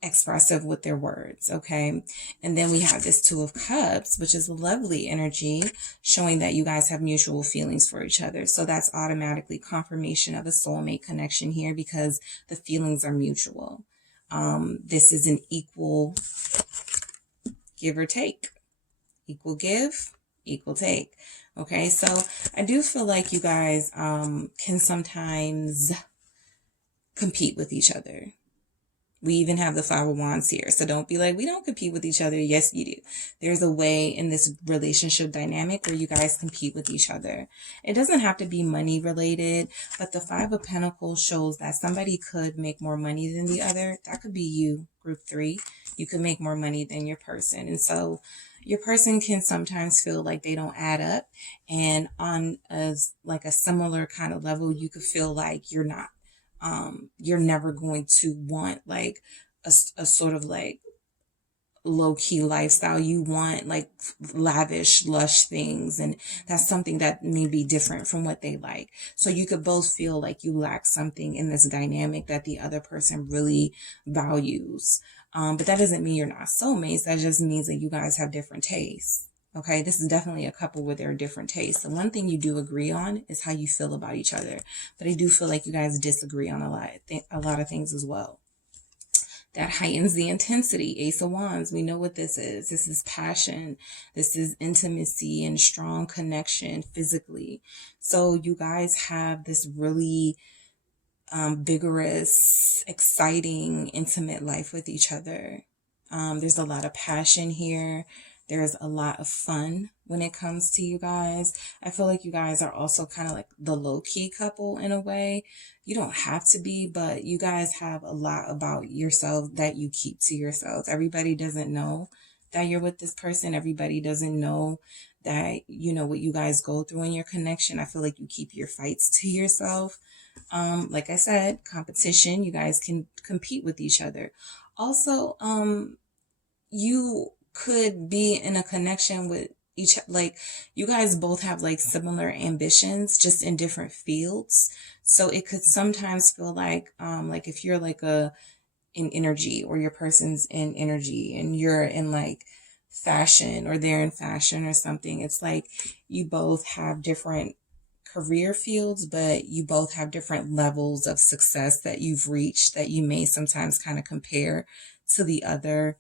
expressive with their words. Okay, and then we have this 2 of Cups, which is a lovely energy showing that you guys have mutual feelings for each other. So that's automatically confirmation of a soulmate connection here because the feelings are mutual. This is an equal give or take. Equal give, equal take. Okay, so I do feel like you guys can sometimes compete with each other. We even have the 5 of Wands here. So don't be like, we don't compete with each other. Yes, you do. There's a way in this relationship dynamic where you guys compete with each other. It doesn't have to be money related, but the 5 of Pentacles shows that somebody could make more money than the other. That could be you, group 3. You could make more money than your person. And so your person can sometimes feel like they don't add up. And on a similar kind of level, you could feel like you're not. You're never going to want like a sort of like low-key lifestyle. You want like lavish, lush things, and that's something that may be different from what they like. So you could both feel like you lack something in this dynamic that the other person really values. But that doesn't mean you're not soulmates. That just means that you guys have different tastes. Okay, this is definitely a couple with their different tastes. The one thing you do agree on is how you feel about each other. But I do feel like you guys disagree on a lot of things as well. that heightens the intensity. Ace of Wands, we know what this is. This is passion. This is intimacy and strong connection physically. So you guys have this really vigorous, exciting, intimate life with each other. There's a lot of passion here. There's a lot of fun when it comes to you guys. I feel like you guys are also kind of like the low-key couple in a way. You don't have to be, but you guys have a lot about yourself that you keep to yourselves. Everybody doesn't know that you're with this person. Everybody doesn't know that, you know, what you guys go through in your connection. I feel like you keep your fights to yourself. Like I said, competition, you guys can compete with each other. Also, you could be in a connection with each, like you guys both have like similar ambitions, just in different fields. So it could sometimes feel like if you're like in energy, or your person's in energy and you're in like fashion, or they're in fashion or something, it's like you both have different career fields, but you both have different levels of success that you've reached that you may sometimes kind of compare to the other.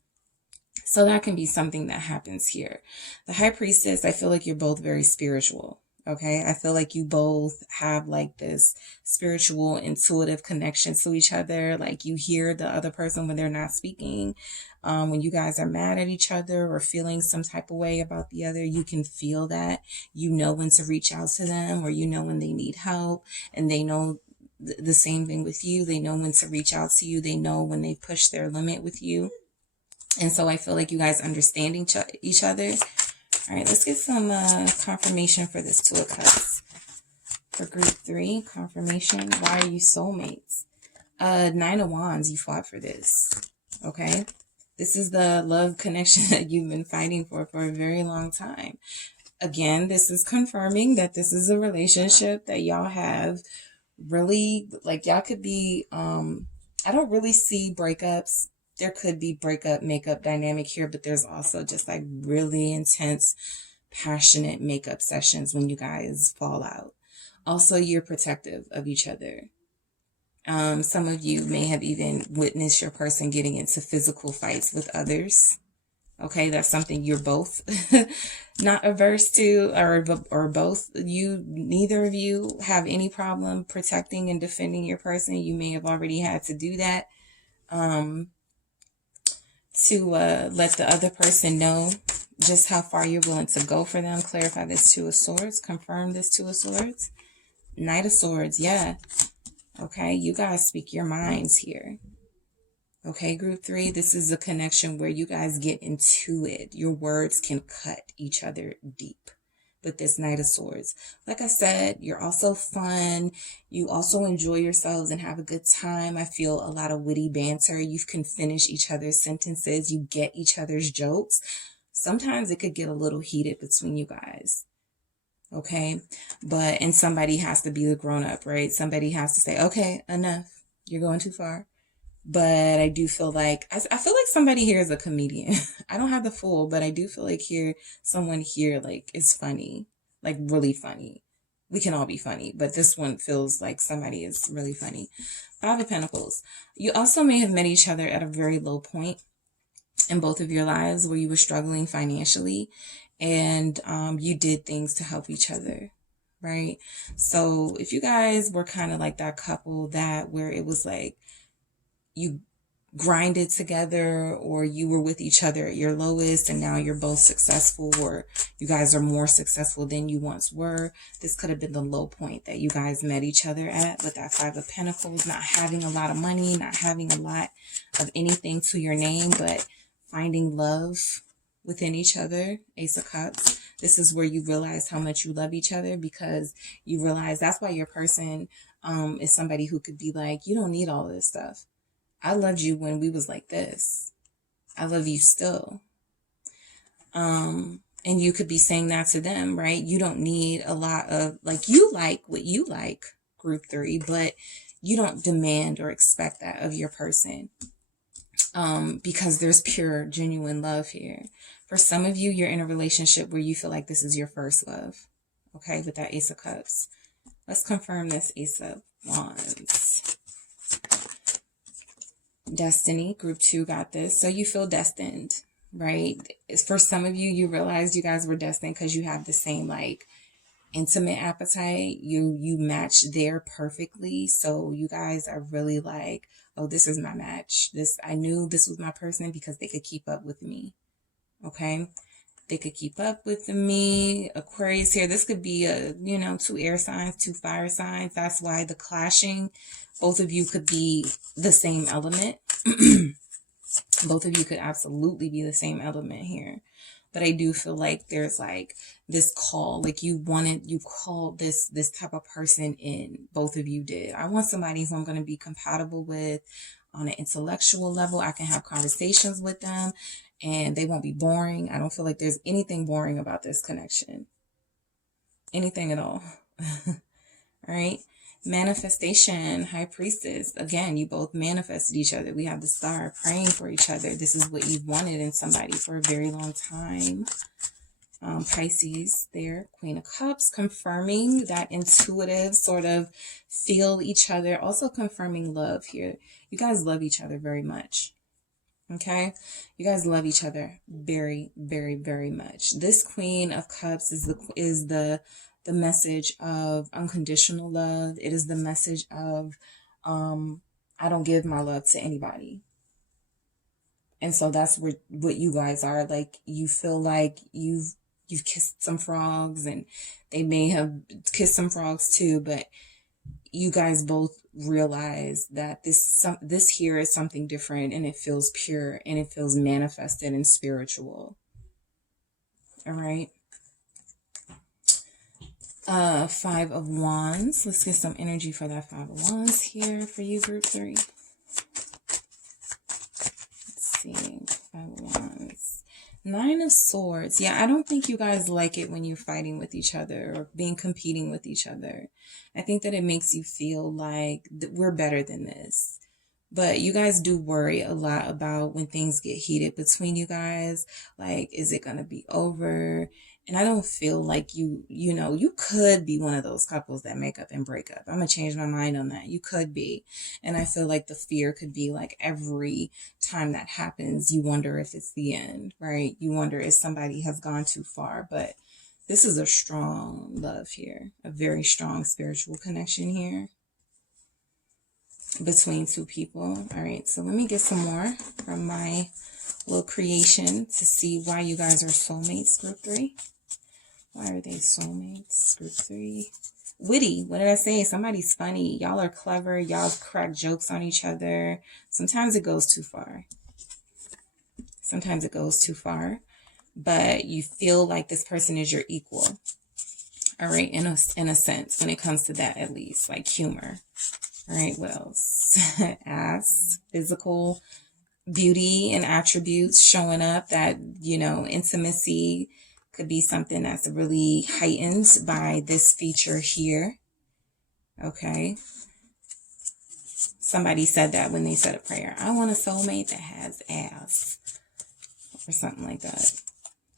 So that can be something that happens here. The High Priestess, I feel like you're both very spiritual. Okay. I feel like you both have like this spiritual, intuitive connection to each other. Like you hear the other person when they're not speaking. When you guys are mad at each other or feeling some type of way about the other, you can feel that. You know when to reach out to them, or you know when they need help, and they know the same thing with you. They know when to reach out to you. They know when they push their limit with you. And so I feel like you guys understand each other. All right, let's get some confirmation for this Two of Cups. For group 3, confirmation. Why are you soulmates? 9 of Wands, you fought for this. Okay? This is the love connection that you've been fighting for a very long time. Again, this is confirming that this is a relationship that y'all have really, like y'all could be, I don't really see breakups. There could be breakup, makeup dynamic here, but there's also just like really intense, passionate makeup sessions when you guys fall out. Also, you're protective of each other. Some of you may have even witnessed your person getting into physical fights with others. Okay, that's something you're both not averse to, or both you, neither of you have any problem protecting and defending your person. You may have already had to do that. To let the other person know just how far you're willing to go for them. Clarify this Two of Swords. Confirm this Two of Swords. Knight of Swords. Yeah. Okay. You guys speak your minds here. Okay, group 3. This is a connection where you guys get into it. Your words can cut each other deep. With this Knight of Swords, like I said, you're also fun. You also enjoy yourselves and have a good time. I feel a lot of witty banter. You can finish each other's sentences. You get each other's jokes. Sometimes it could get a little heated between you guys. Okay, and somebody has to be the grown up, right? Somebody has to say, okay, enough. You're going too far. But I do feel like, I feel like somebody here is a comedian. I don't have the full, but I do feel like someone here like is funny, like really funny. We can all be funny, but this one feels like somebody is really funny. 5 of Pentacles. You also may have met each other at a very low point in both of your lives where you were struggling financially, and you did things to help each other, right? So if you guys were kind of like that couple where it was like, you grinded together, or you were with each other at your lowest and now you're both successful, or you guys are more successful than you once were. This could have been the low point that you guys met each other at, with that 5 of Pentacles, not having a lot of money, not having a lot of anything to your name, but finding love within each other. Ace of Cups. This is where you realize how much you love each other, because you realize that's why your person is somebody who could be like, you don't need all this stuff. I loved you when we was like this. I love you still. And you could be saying that to them, right? You don't need a lot of, like, you like what you like, group 3, but you don't demand or expect that of your person. Because there's pure, genuine love here. For some of you, you're in a relationship where you feel like this is your first love. Okay, with that Ace of Cups. Let's confirm this Ace of Wands. Destiny, group 2 got this. So you feel destined, right? For some of you, you realized you guys were destined because you have the same like intimate appetite. You match there perfectly. So you guys are really like, oh, this is my match. I knew this was my person because they could keep up with me. Okay. They could keep up with me. Aquarius here. This could be two air signs, 2 fire signs. That's why the clashing, both of you could be the same element. Both of you could absolutely be the same element here. But I do feel like there's like this call, like you called this type of person in. Both of you did. I want somebody who I'm going to be compatible with on an intellectual level. I can have conversations with them and they won't be boring. I don't feel like there's anything boring about this connection. Anything at all. All right. Manifestation, High Priestess. Again, you both manifested each other. We have the star praying for each other. This is what you've wanted in somebody for a very long time. Pisces there, Queen of Cups, confirming that intuitive sort of feel each other. Also confirming love here. You guys love each other very much. Okay, you guys love each other very, very, very much. This Queen of Cups is the message of unconditional love. It is the message of I don't give my love to anybody. And so that's what you guys are. Like, you feel like you've kissed some frogs and they may have kissed some frogs too, but you guys both realize that this here is something different, and it feels pure and it feels manifested and spiritual. All right. 5 of Wands. Let's get some energy for that 5 of Wands here for you, group 3. Let's see. 5 of Wands. 9 of Swords. Yeah, I don't think you guys like it when you're fighting with each other or competing with each other. I think that it makes you feel like we're better than this. But you guys do worry a lot about when things get heated between you guys. Like, is it going to be over? And I don't feel like you could be one of those couples that make up and break up. I'm going to change my mind on that. You could be. And I feel like the fear could be like every time that happens, you wonder if it's the end, right? You wonder if somebody has gone too far. But this is a strong love here, a very strong spiritual connection here between 2 people. All right, so let me get some more from my little creation to see why you guys are soulmates, group 3. Why are they soulmates, group 3? Witty. What did I say? Somebody's funny. Y'all are clever. Y'all crack jokes on each other. Sometimes it goes too far. Sometimes it goes too far. But you feel like this person is your equal. All right, in a sense, when it comes to that, at least, like humor. All right, what else? Ass, physical beauty and attributes showing up. That, intimacy could be something that's really heightened by this feature here. Okay. Somebody said that when they said a prayer. I want a soulmate that has ass. Or something like that.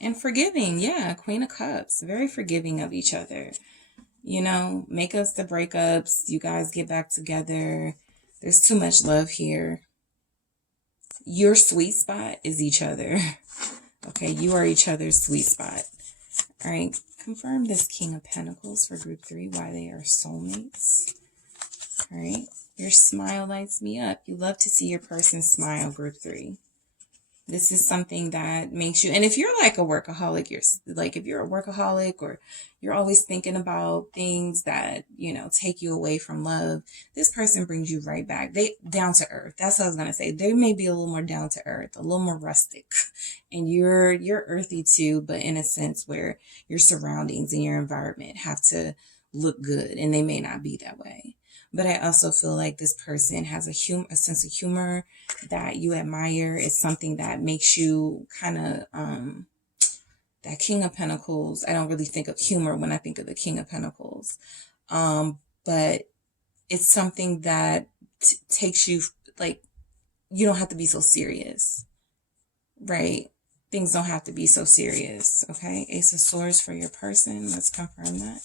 And forgiving. Yeah, Queen of Cups. Very forgiving of each other. Makeups to breakups. You guys get back together. There's too much love here. Your sweet spot is each other. Okay, you are each other's sweet spot. All right, confirm this King of Pentacles for group 3, why they are soulmates. All right, your smile lights me up. You love to see your person smile, group 3. This is something that makes you, and if you're like a workaholic, if you're a workaholic or you're always thinking about things that, take you away from love, this person brings you right back. They down to earth. That's what I was going to say. They may be a little more down to earth, a little more rustic, and you're earthy too, but in a sense where your surroundings and your environment have to look good, and they may not be that way. But I also feel like this person has a sense of humor that you admire. It's something that makes you kind of, that King of Pentacles. I don't really think of humor when I think of the King of Pentacles. But it's something that takes you, like, you don't have to be so serious, right? Things don't have to be so serious, okay? Ace of Swords for your person. Let's confirm that.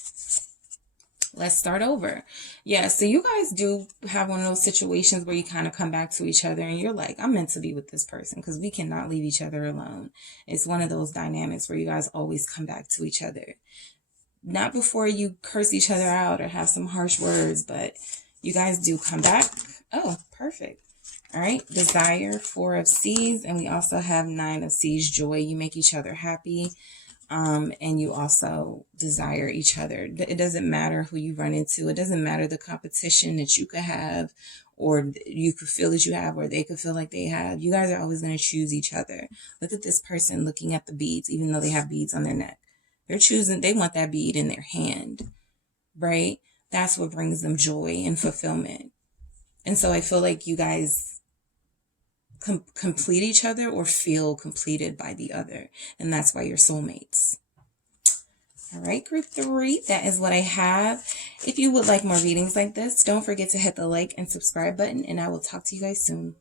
Let's start over. Yeah, so you guys do have one of those situations where you kind of come back to each other and you're like, I'm meant to be with this person because we cannot leave each other alone. It's one of those dynamics where you guys always come back to each other. Not before you curse each other out or have some harsh words, but you guys do come back. Oh, perfect. All right, desire, 4 of Seas, and we also have 9 of Seas, joy. You make each other happy. And you also desire each other. It doesn't matter who you run into. It doesn't matter the competition that you could have or you could feel that you have or they could feel like they have. You guys are always going to choose each other. Look at this person looking at the beads, even though they have beads on their neck. They're choosing, they want that bead in their hand, right? That's what brings them joy and fulfillment. And so I feel like you guys complete each other or feel completed by the other. And that's why you're soulmates. All right, group 3, that is what I have. If you would like more readings like this, don't forget to hit the like and subscribe button, and I will talk to you guys soon.